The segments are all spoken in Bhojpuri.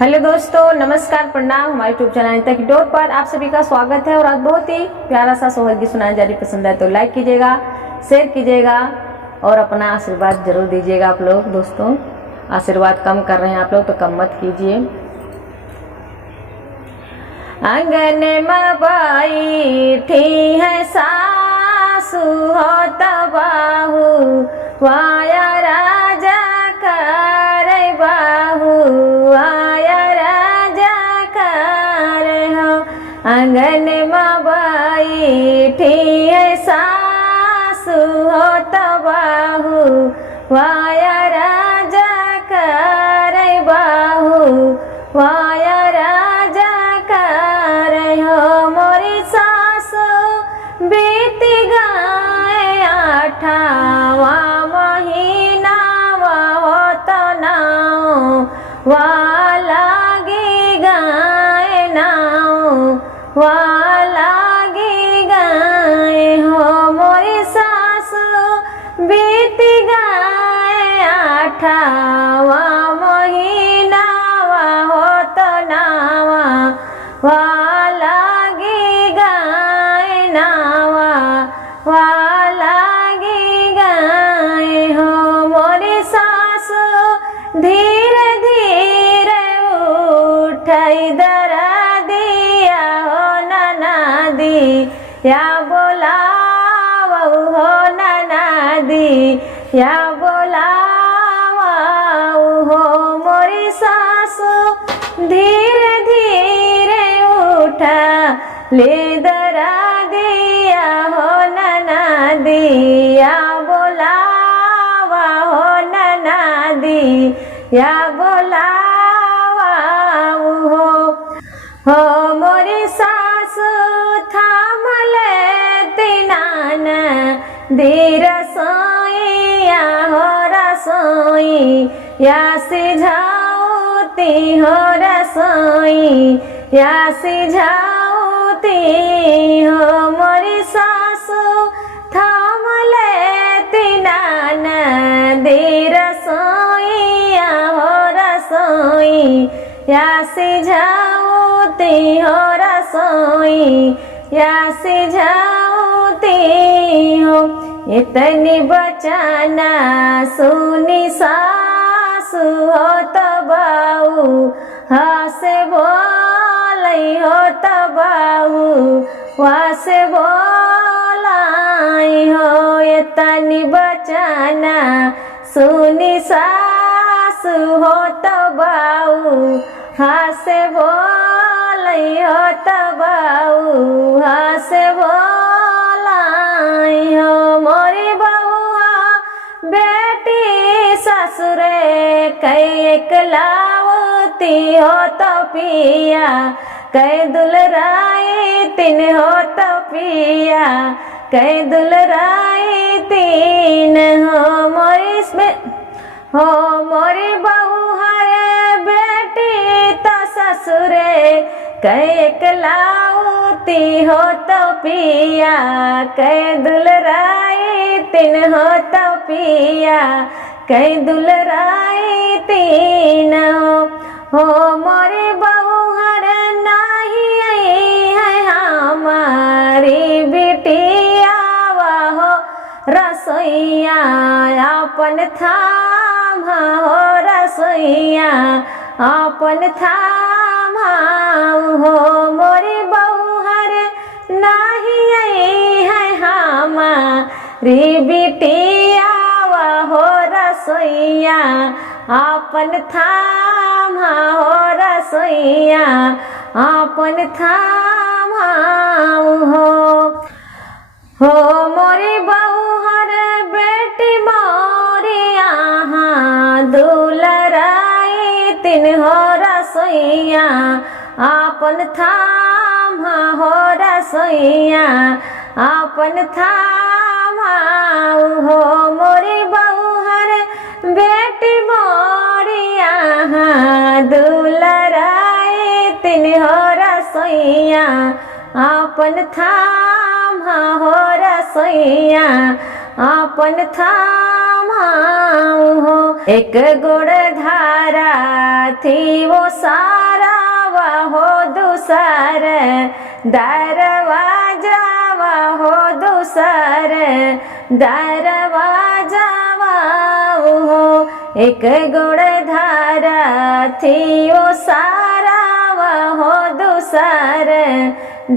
हेलो दोस्तों, नमस्कार, प्रणाम। हमारे यूट्यूब चैनल अनीता की डोर पर आप सभी का स्वागत है। और आज बहुत ही प्यारा सा सोहर गीत सुनाने जा रही। पसंद है तो लाइक कीजिएगा, शेयर कीजिएगा और अपना आशीर्वाद जरूर दीजिएगा। आप लोग दोस्तों आशीर्वाद कम कर रहे हैं आप लोग तो कम मत कीजिए। आंगन में बैठी है सासू हो तबाहू, वाया राजा करे बाहू, आया राजा करे हो। आंगन में बैठी है सासू हो तबाहू, वाया राजा करे बाहू, वाया राजा करे हो। मोरी सासू बीत गए आठावा महीना हो तो नाओ, वालागी गाए नाओ, वालागी गाए हो। मोरी सासू बीत गए आठावा महीना हो तो नावा, वालागी गाए नावा, वालागी गाए हो। मोरी सासू धीरे धीरे उठाई दरा दिया हो ननादी, या बोलावो हो ननादी, या बोलावो हो। मोरी सासू धीरे धीरे उठा ले दरा दिया हो ननादी, या बोलावा हो ननादी, या बोलावा हो। मोरी सासू थाम लेती नाना दी रसोईया हो रसोई, या सिझाऊती हो रसोई, या सिझाऊती हो। मोरी सासू थाम लेती नाना दी रसोईया हो रसोई, या सिझाऊती हो रसोई, या सिझाऊती हो। इतनी बचाना सुनी सासू हो तबाऊ, हासे बोलाई हो तबाऊ, वासे बोलाई हो। इतनी बचाना सुनी सासू हो तबाऊ, हासे बोलाई हो तबाऊ, हासे बोलाई हो। मोरी बहुआ बेटी ससुरे कई एकलावती हो तो पिया, कई दुलराई तीन हो तो पिया, कई दुलराई तीन हो। मोरी हो मोरी बहू हरे बेटी तो ससुरे कई एकलावती हो तो पिया, कई दुलराई तीन हो तो पिया, कई दुलराई तीन हो। मोरी बहू हरे नाही आई है हमारी बिटिया हो रसोईया, अपन थाम हो रसोईया, अपन थाम हो। मोरी बहू हरे नाही आई है हमारी बिटिया हो रसोईया, अपन थाम हो रसोईया, अपन थाम हो। मोरी बहू हर बेटी मोरी यहाँ दुलराई तीन हो रसोईया, अपन थाम हो रसोईया, अपन थाम हो। मोरी बहू हर बेटी मोरी यहाँ दुलराई तीन हो रसोईया, अपन थाम हो रसोईया, अपन थाम हो। एक गुड़ धारा थी वो सारा हो दूसर दरवाजा हो दूसर दरवाजा हो। एक गुड़ धारा थी वो सारा हो दूसर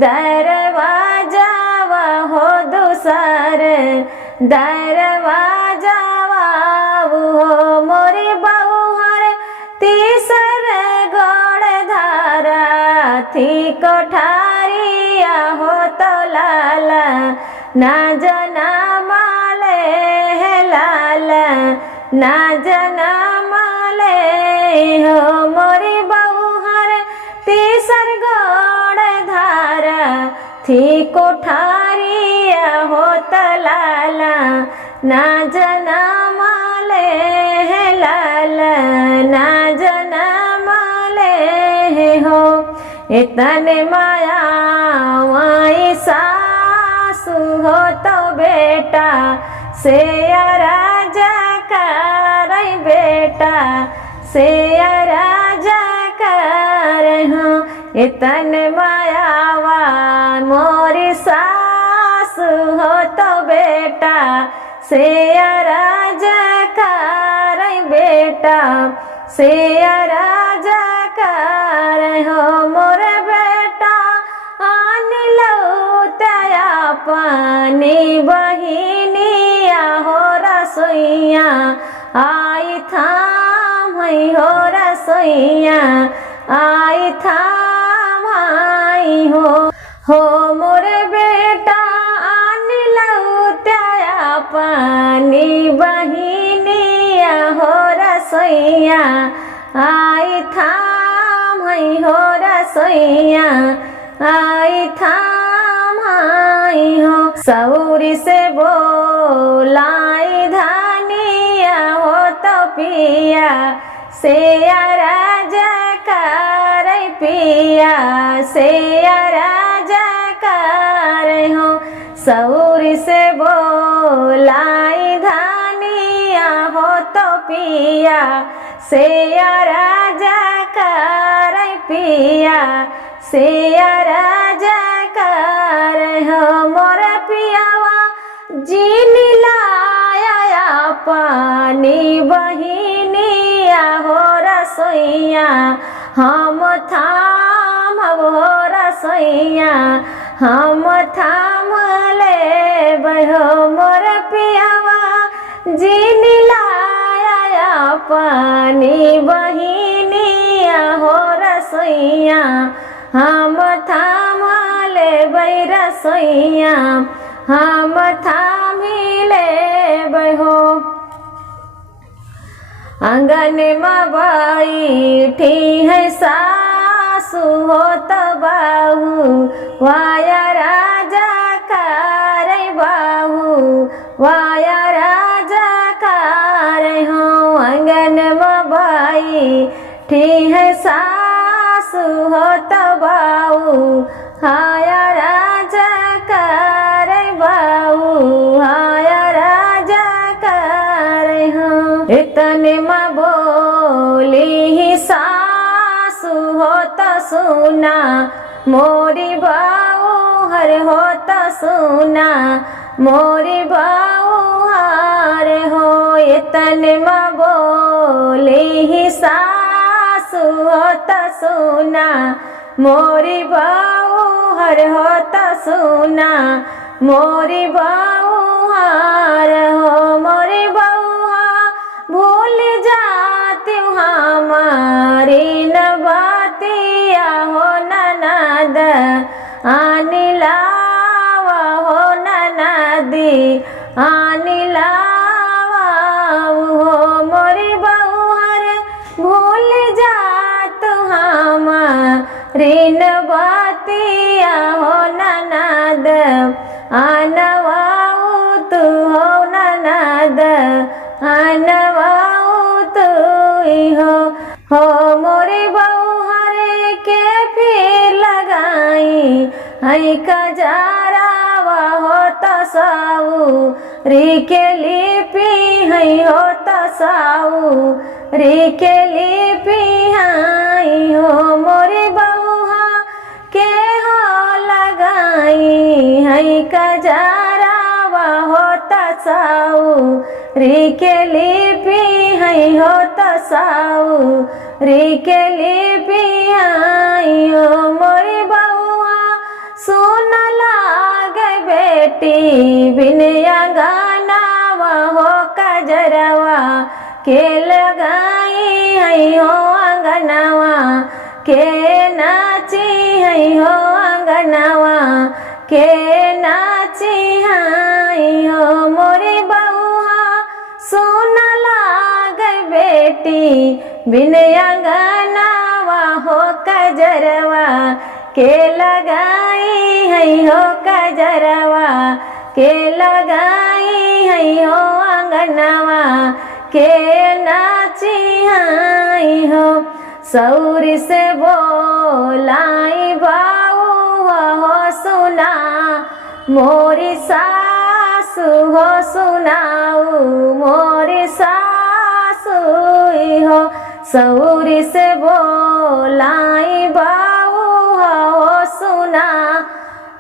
दरवाजा हो दूसर दरवाजा हो। मोरी बहुहर तीसर गोड़ धारा थी कोठारिया हो तो लाला ना जना माले है लाला ना जना माले हो। मोरी बहुहर तीसर गोड़ धारा थी कोठारिया हो तो लाला ना जना माले है लाला ना जना माले हो। इतने माया वाई सासु हो तो बेटा से राजा कर बेटा से राजा कर हो। इतने मायावा मोरी सासु हो तो बेटा से राजा कर बेटा से राजा कर हो। मोर बेटा आन लो तया पानी बहिनिया हो रसोइया आई थाम हो रसोइया आई थाम हो। मोर बेटा आन लो तया पानी बहिनिया हो रसोइया आई थाम हो रसोइया आई थाम हो। सौरी से बोलाई धानिया हो तो पिया से राजा कर पिया से राजा कर हो। सौरी से बोलाई धानिया हो तो पिया से राजा कर पिया से राजा कर हो। मोर पियावा जीन लाया पानी बहिनिया हो रसोइया हम थाम हो रसोइया हम थाम ले बहो। मोर पियावा जीन लाया पानी बहिनिया हो रसोइया हम थाम ले बै रसोइया हम थाम ले बहो। आंगन में बैठी है सासु हो तो बाहू वाया राजा कर बाहू वाया राजा कर हो। आंगन में बैठी है सासु हो तो बाहू हाया राजा कर बाहू हाया राजा कर हो। इतने में बोली ही सासु हो तो सुना मोरी बाऊ हर हो तो सुना मोरी बाऊ हर हो। इतने में बोली ही सासु हो तो सुना मोरी बाऊ हर हो तो सुना मोरी बाऊ हर हो। मोरी बाऊ भूल जाती हमारी न बातिया हो ननद आनी लावा हो ननदी आनी लावा हो। मोरी बहू हर भूल जात हमारी न बातिया हो ननद आनवाऊ तू हो ननद आनवाऊ तू हो। मोरी बहू हरे के फिर लगाई आई कजारावा हो तसाऊ के लिपि है हो तसाऊ के लिपि है हो मोरी बउहा के हो लगाई है कजरावा हो तसाऊ के लिपि है हो तसाऊ के लिपि है हो मोरी बउआ सुन लागे बेटी बिनया गानावा हो कजरवा के लगाई है हो अंगनवा के नाची है हो अंगनवा के नाची है हो मोरी बउआ सुन लागे बेटी बिनया गानावा हो कजरवा के लगाई है हो कजरवा के लगाई है हो अंगनवा के नाची है हो सौरी से बोलाई बाऊ हो सुना मोरी सासु हो सुनाऊ मोरी सासु हो सौरी से बोलाई बाऊ हो सुना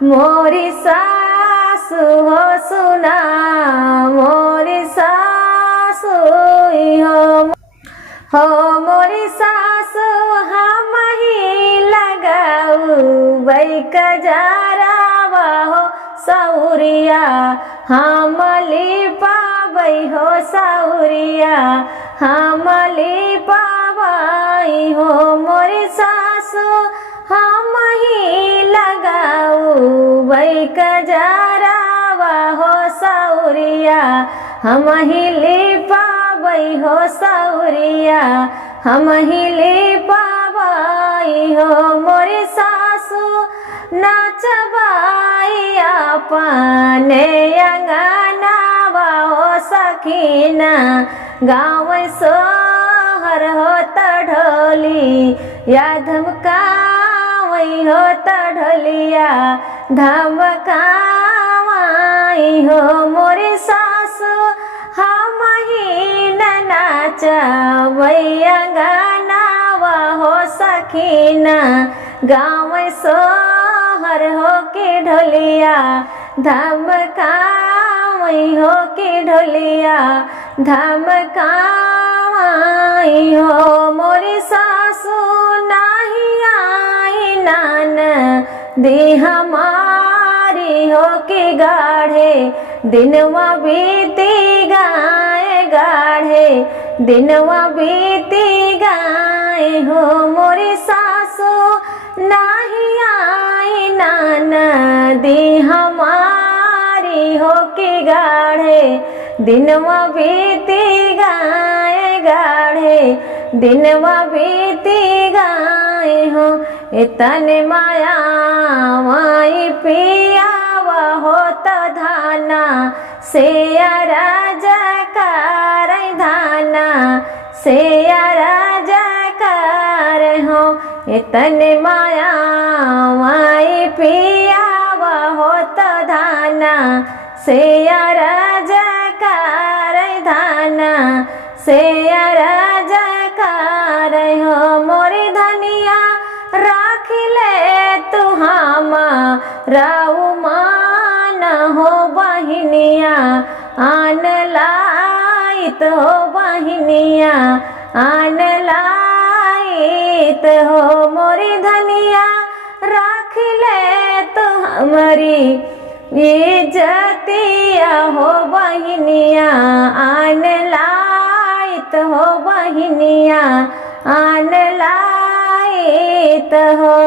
मोरी सासु हो सुना मोरी सासु हो मोरी सासु हम ही लगाऊ बई कजरावा हो सौरिया हम लिपाबई हो सौरिया हम लिपाबई हो मोरी सासु हम ही लगाऊ बई कजरावा हो सौरिया हम ही लिपाबई हो सौरिया हम ही लिपाबई हो मोरी सासु नाचबाई अपने अंगनावा हो सखीना गाँव सोहर हो तढ़ोली या धमकावई हो तढ़ोलिया धमकावई हो मोरी सासु हम ही नाचबई अंगनावा हो सखीना गाँव सोहर हो के ढोलिया धमकावई हो के ढोलिया धमकावई हो मोरी सासु नाही आई नान दी हमारी हो के गाढ़े दिनवा बीती गाए गाढ़े दिनवा बीती गाए हो मोरी सासु नाही आई नाना दी हमारी हो के गाढ़े दिनवा बीती गाए गाढ़े दिनवा बीती गाए हो इतने माया माई पियावा हो धाना से राजकार धाना से राजकार हो इतने माया माई पियावा हो धाना से राजकार धाना से राजकार हो मोरी धनिया राख ले तू राउ मान हो बहिनिया आन लाइत हो बहिनिया आन लाइत हो मोरी धनिया राख ले तू हमारी इज्जतिया हो बहिनिया आन लाइत हो बहिनिया आन लाइत हो।